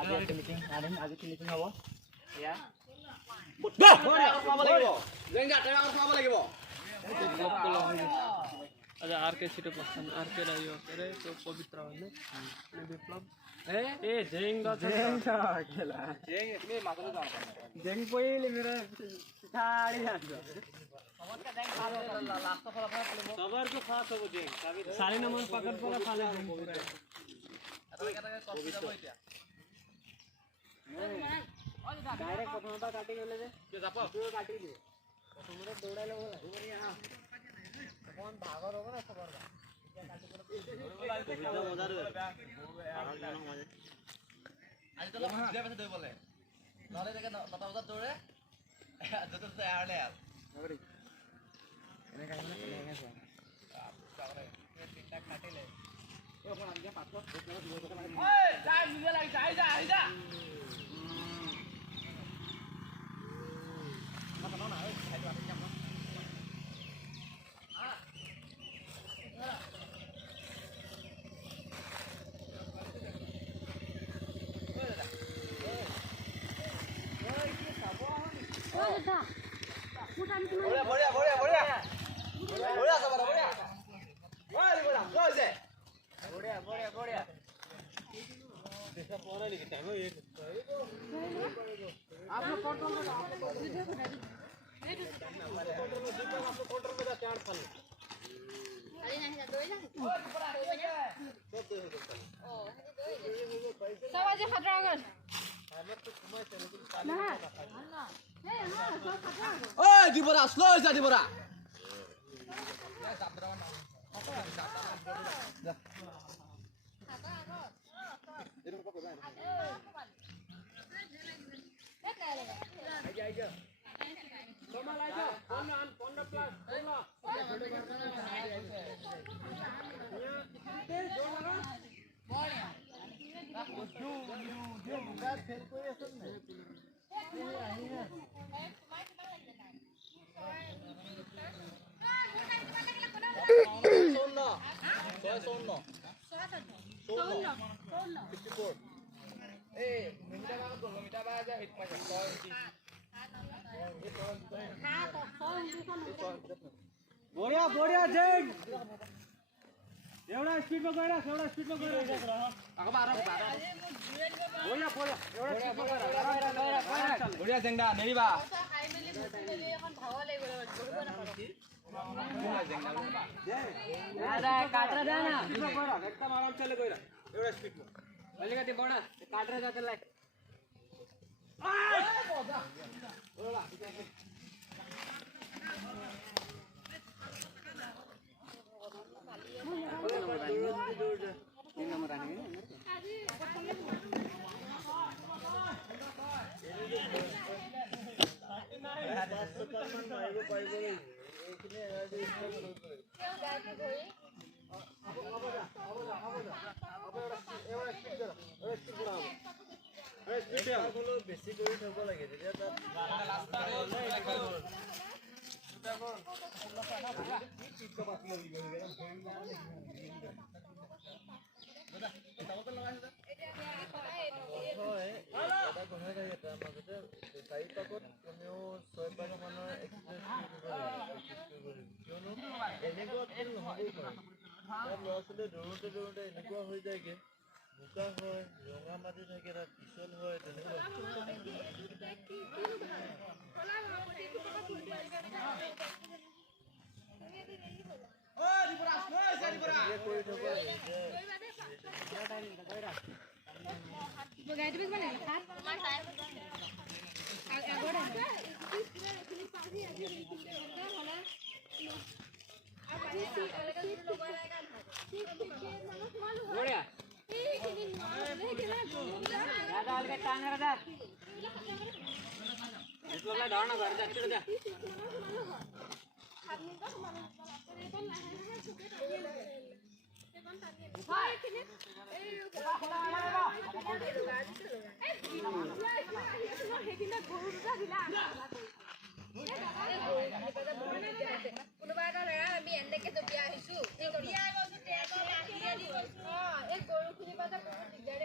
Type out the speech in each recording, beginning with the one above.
আজি মিটিং হ'ব এয়া अच्छा आर के सीट पसंद आर के रही हो करे तो पवित्र वाले विप्लव ए जेंग दा अकेला मी मात्र जाऊ जेंग पहिले मेरो साडी हान्छ सबर को खास हो जेंग सारे नमन पकड़ पर खाले जेंग पूरा डाइरेक्ट प्रथमटा काटी गेले जे जाप काटी दे प्रथमटा दौडायला बोला कोण भागर होगा ना खबर मजा रे আজি তো ভিডিও পাছে দই বলে নলে দেখে 9টা বজাত দৌৰে যত তো আৰলে আল নগৰি এনে কাহিনী এনে আছে তিনটা কাটিলে ও কোন আমি পাঁচটা ওই যা মিলে লাগি যা যা না না ওই খাইতো আমি যাম বঢ়িয়া সবাই বঢ়িয়া ওই বঢ়িয়া কইছে বঢ়িয়া देखा पौरा नहीं टाइम है एक आप लोग कंट्रोल में आप काउंटर में जा चार खाली अरे नहीं जा दोई जा ओ सब आज खतरा कर ना हे हां सब खतरा ওই দিবরা স্লো হইছে দিবরা बढिया जेंग एउटा स्पिडमा गइराछ आको बाह्र बढिया एउटा स्पिडमा गइराछ বঢ়িয়া জেংডা নেৰিবা এখন ভাগ লাগিব दादा काट्रा जा ना स्पिडमा गइराछ एकदम आरामले गइराछ एउटा स्पिडमा अलिकति बढा काट्रा जा त्यसलाई বেছি কৰি থব লাগে তেতিয়া তাত দৌৰোতে এনেকুৱা হৈ যায়গে বোকা হয় ৰঙা মাটি থাকে তাত পিছল হয় তেনেকুৱা गाड़ी भी बने खास तुम्हारा टाइम आगे बढ़ो बढिया दादा अलग टांगरा जा इसलाई धर्न भएर जा छिटो जा কোনোবা এটা ল'ৰা আমি এনেকে জপিয়াই আহিছো জপিয়াই গৈছো তেজ আহি আহি গৈছো এক গৰু খুলিবা যে বহুত দিগদাৰ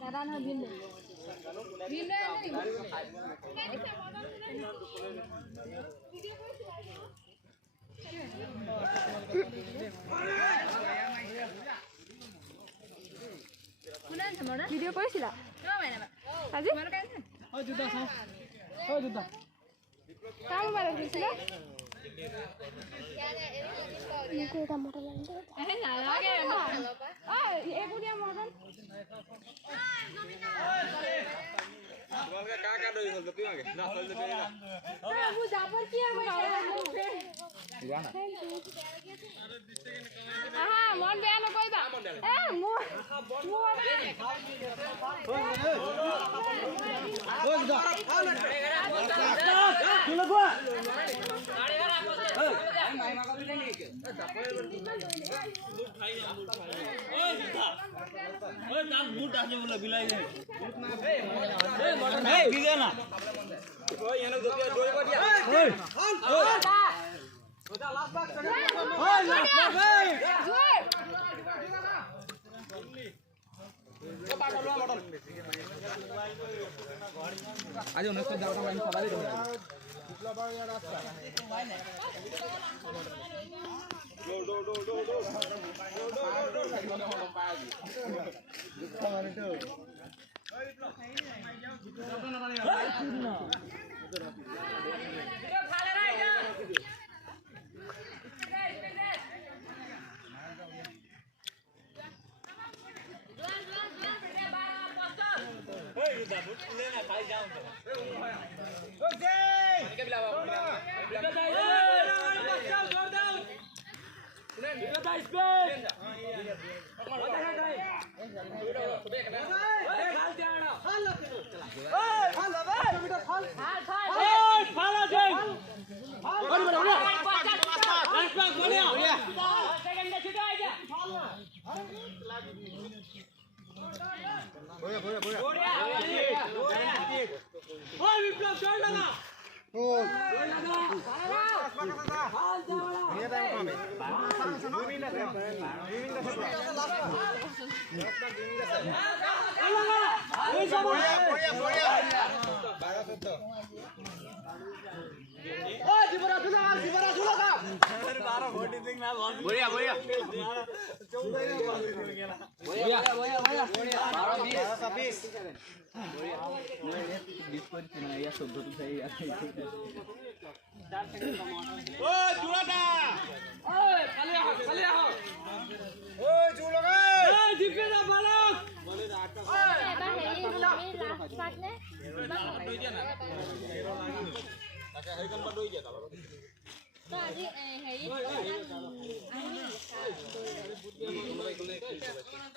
দাদা নহয় ভিন্ন ভিন্ন ভিডিঅ' কৰিছিলা আজি কাৰ মোবাইলত কৰিছিলা এইবোৰ দিয়া মৰ্টন যাবৰ কি মন বেয়া নকৰিবা আজি 19 যাওঁতে আমি সবাই দিম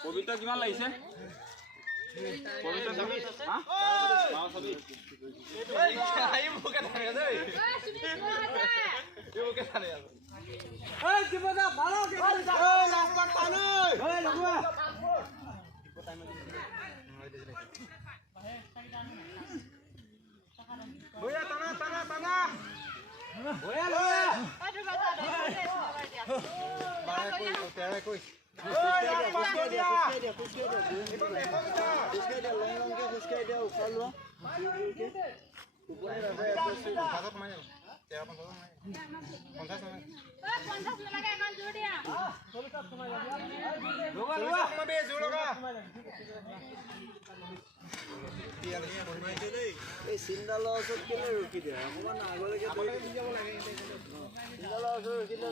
পবিত্ৰ কিমান লাগিছে পবিত্ৰ 26 হা 26 এই আই মুকে থাকে দেই এই মুকে থাকে এই জীবনা ভালো কে এই লাস্ট টানো এই লগোৱা ভয়া টানা টানা টানা ভয়া লয়া বাৰে কই তেৰে কই চিন্তালৰ ওচৰত কেলে ৰখি দিয়ে অকমান আগলৈকে যাব লাগে চিন্তালৰ ওচৰত ৰখিলে